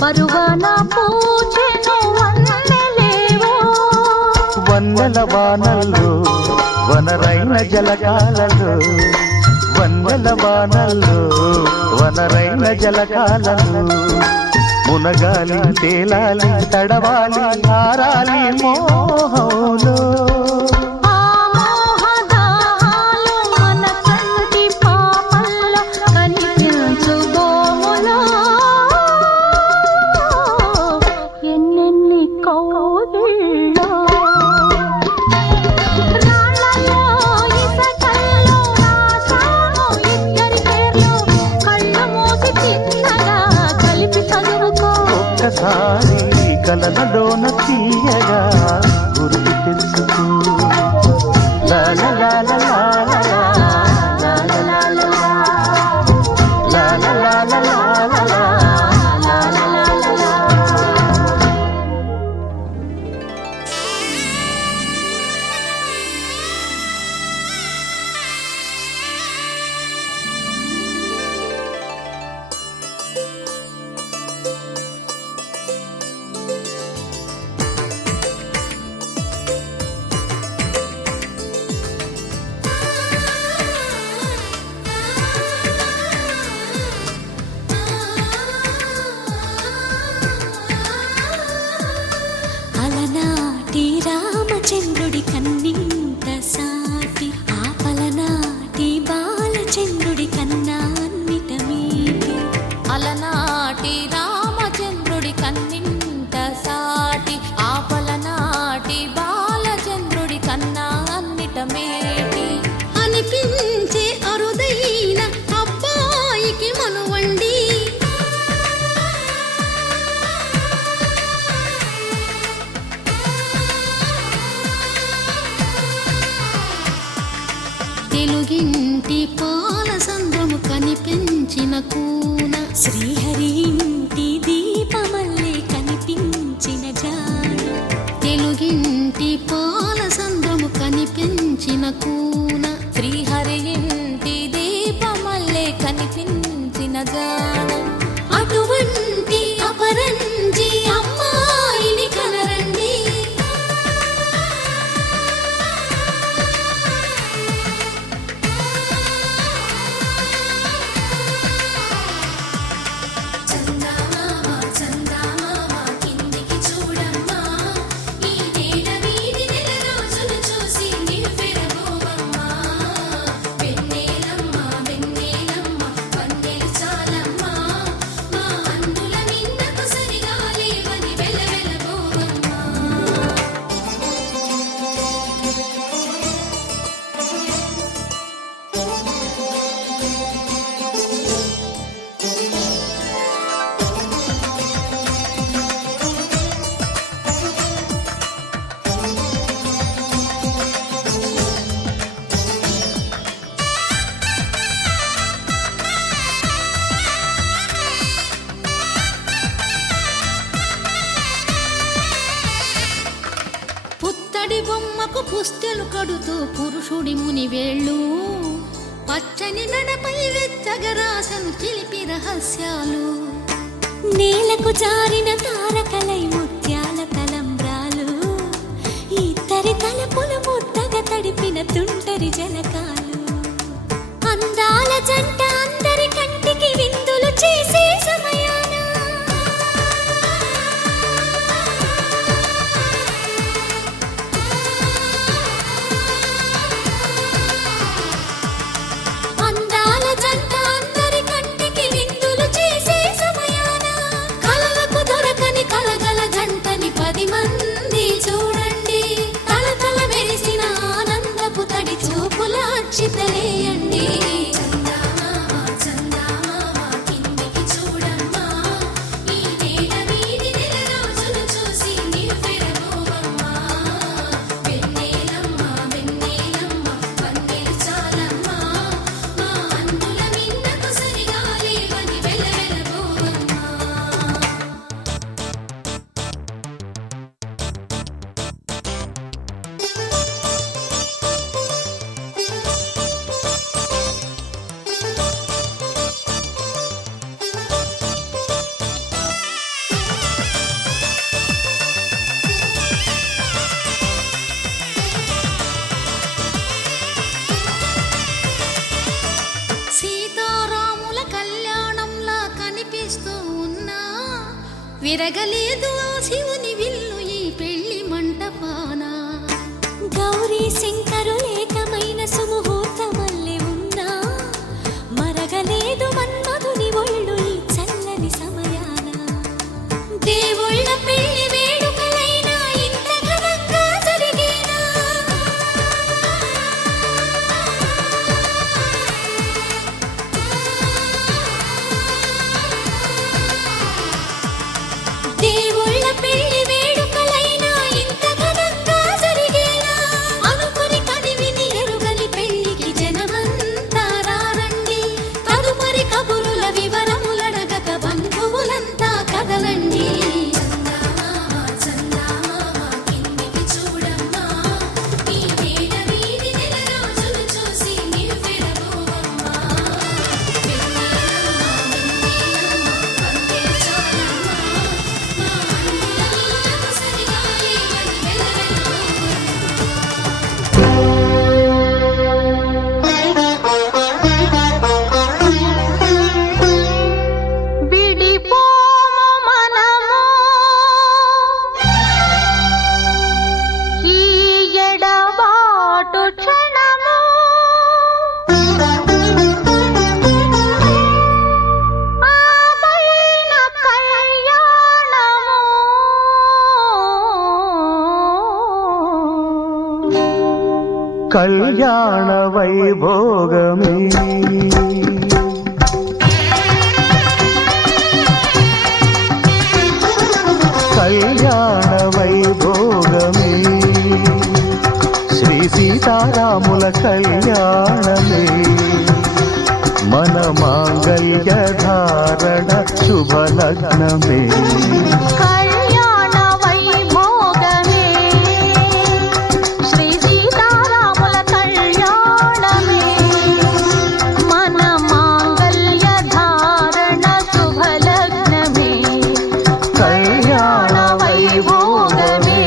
పరువాన పూచెను వన్నెలేవో వన్నెల వానల్లో వనరైన జలకాలలో వన్నెల వానల్లో వనరైన జలకాలలో మునగాలి తేలాలి తడవాలి ఆరాలి మోహంలో ఆ మోహదాహాలు మన కంటి పాపల్లో కనిపించుకోములో ఎన్నెన్ని కౌగిళ్ళో రాళ్ళలో ఇసకల్లో రాశాను ఇద్దరి పేర్లు కళ్ళు మూసి తిన్నగా కలిపి చదువుకో. ఒక్కసారి కలనలోన తీయగా గుర్తు తెచ్చుకో లాల లాల లాల లాల లాల లాల లాల లాల. అలనాటి రామచంద్రుడి కన్నింత సాటి ఆపలనాటి బాలచంద్రుడి కన్నా అన్నిట మీటి. అలనాటి రామచంద్రుడి కన్నింత సాటి ఆపలనాటి బాలచంద్రుడి కన్నా అన్నిట మేటి అనిపించే అరుదైన అబ్బాయికి మనువండి. తెలుగింటి పాల సంద్రము కనిపించిన కూన శ్రీహరి ఇంటి దీపమల్లే కనిపించిన జాడ. తెలుగింటి పాల సంద్రము కనిపించిన కూన శ్రీహరి ఇంటి దీపమల్లే కనిపించిన జాడ. అటువంటి అపరంజి అమ్మాయిని కనరండి. పుత్తడి బొమ్మకు పుస్తెలు కడుతూ పురుషుడి ముని వేళ్ళు పచ్చని నడపై వెచ్చగరాసను చిలిపి రహస్యాలు. నేలకు జారిన తారకలై ముత్యాల తలంబ్రాలు ఇద్దరి తలపులు ముద్దగా తడిపిన తుంటరి జలకాలు. అందాల జంట అందరి కంటికి విందులు చేసే సమయాన అందాల జంట అందరి కంటికి విందులు చేసే సమయాన కలలకు దొరకని కలగల జంటని 10 మంది చూడ విరగలేదు ఆ శివుని విల్లు ఈ పెళ్లి మంటపాన గౌరీ శంకరు ఏకమైన సుముహూర్తమల్లె ఉన్నా మరగలేదు మన్మధుని ఒళ్ళు ఈ చల్లని సమయాన దేవుళ్ళ పెళ్లి వేడుకలైనా ఇంత ఘనంగా జరిగేనా దేవుళ్ళ పెళ్లి వేడుకలైనా ఇంత ఘనంగా జరిగేనా అనుకుని కదివిని ఎరుగని పెళ్లికి జనమంతా రారండి తదుపరి కబురుల వివరములడగక బంధువులంతా కదలండి చందమామ కిందికి చూడమ్మా ఈ వేడ వీధి నెల రోజులు చూసి నివ్వెరబోవమ్మా కళ్యాణ వైభోగమే కళ్యాణ వైభోగమే శ్రీ సీతారాముల కళ్యాణమే మన మాంగళ్య ధారణ శుభలగ్నమే కళ్యాణ వైభోగమే శ్రీ సీతారాముల కళ్యాణమే మన మాంగళ్య ధారణ శుభలగ్నమే కళ్యాణ వైభోగమే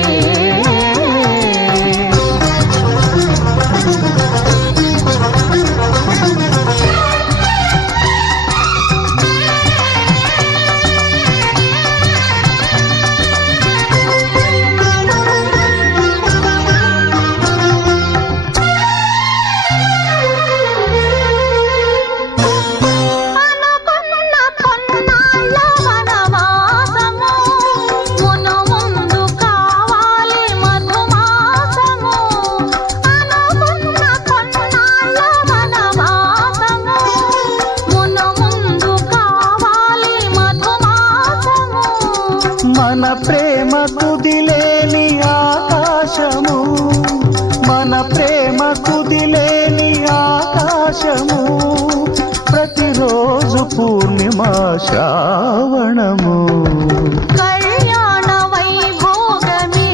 మన ప్రేమ కుదిలేని ఆకాశము మన ప్రేమ కుదిలేని ఆకాశము ప్రతిరోజు పూర్ణిమ శ్రావణము కళ్యాణ వైభోగమే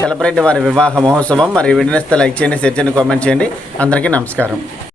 చలపరెడ్డి వారి వివాహ మహోత్సవం మరి వీడియోని లైక్ చేయండి, షేర్ చేయండి, కామెంట్ చేయండి. అందరికీ నమస్కారం.